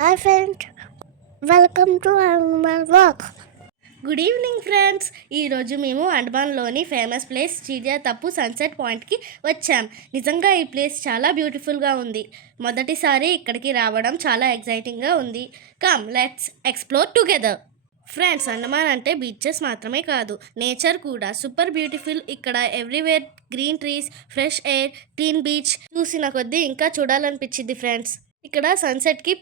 Hi friend, welcome to my walk. Good evening friends. ఈరోజు మేము అండమాన్లోని famous place చీడియా తప్పు sunset పాయింట్కి వచ్చాం. నిజంగా ఈ ప్లేస్ చాలా బ్యూటిఫుల్గా ఉంది. మొదటిసారి ఇక్కడికి రావడం చాలా ఎగ్జైటింగ్గా ఉంది. Come let's explore together. Friends, Andaman అంటే బీచెస్ మాత్రమే కాదు, నేచర్ కూడా సూపర్ బ్యూటిఫుల్. ఇక్కడ everywhere green trees, fresh air, clean beach చూసిన కొద్దీ ఇంకా చూడాలనిపించింది ఫ్రెండ్స్. ఇక్కడ సన్సెట్కి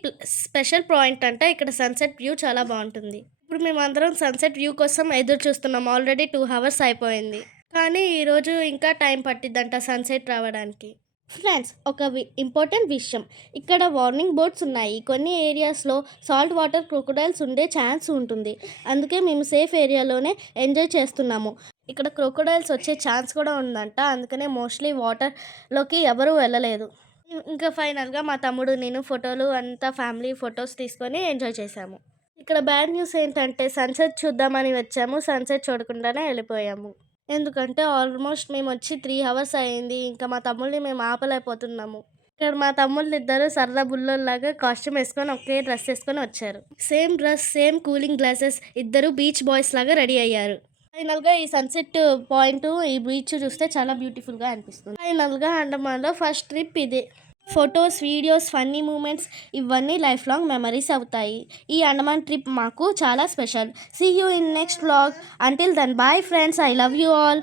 స్పెషల్ పాయింట్ అంటే ఇక్కడ సన్సెట్ వ్యూ చాలా బాగుంటుంది. ఇప్పుడు మేము అందరం సన్సెట్ వ్యూ కోసం ఎదురు చూస్తున్నాం. ఆల్రెడీ 2 hours అయిపోయింది, కానీ ఈరోజు ఇంకా టైం పట్టిద్దంట సన్సెట్ రావడానికి. ఫ్రెండ్స్, ఒక ఇంపార్టెంట్ విషయం, ఇక్కడ వార్నింగ్ బోర్డ్స్ ఉన్నాయి. కొన్ని ఏరియాస్లో సాల్ట్ వాటర్ క్రొకడైల్స్ ఉండే ఛాన్స్ ఉంటుంది. అందుకే మేము సేఫ్ ఏరియాలోనే ఎంజాయ్ చేస్తున్నాము. ఇక్కడ క్రొకడైల్స్ వచ్చే ఛాన్స్ కూడా ఉందంట, అందుకనే మోస్ట్లీ వాటర్లోకి ఎవరూ వెళ్ళలేదు. ఇంకా ఫైనల్గా మా తమ్ముడు నేను ఫోటోలు అంతా ఫ్యామిలీ ఫొటోస్ తీసుకొని ఎంజాయ్ చేసాము. ఇక్కడ బ్యాడ్ న్యూస్ ఏంటంటే సన్సెట్ చూద్దామని వచ్చాము, సన్సెట్ చూడకుండానే వెళ్ళిపోయాము. ఎందుకంటే ఆల్మోస్ట్ మేము వచ్చి 3 hours అయ్యింది. ఇంకా మా తమ్ముళ్ళని మేము ఆపలేకపోతున్నాము. ఇక్కడ మా తమ్ముళ్ళు ఇద్దరు సరదా బుల్లోల్లాగా కాస్ట్యూమ్ వేసుకొని ఒకే డ్రెస్ వేసుకొని వచ్చారు. Same dress, same cooling glasses, ఇద్దరు బీచ్ బాయ్స్ లాగా రెడీ అయ్యారు. ఫైనల్గా ఈ సన్సెట్ పాయింట్, ఈ బీచ్ చూస్తే చాలా బ్యూటిఫుల్గా అనిపిస్తుంది. ఫైనల్గా అండమాన్లో ఫస్ట్ ట్రిప్ ఇదే. ఫొటోస్, వీడియోస్, ఫన్నీ మూమెంట్స్ ఇవన్నీ లైఫ్ లాంగ్ మెమరీస్ అవుతాయి. ఈ అండమాన్ ట్రిప్ మాకు చాలా special. See you in next vlog. Until then bye friends, I love you all.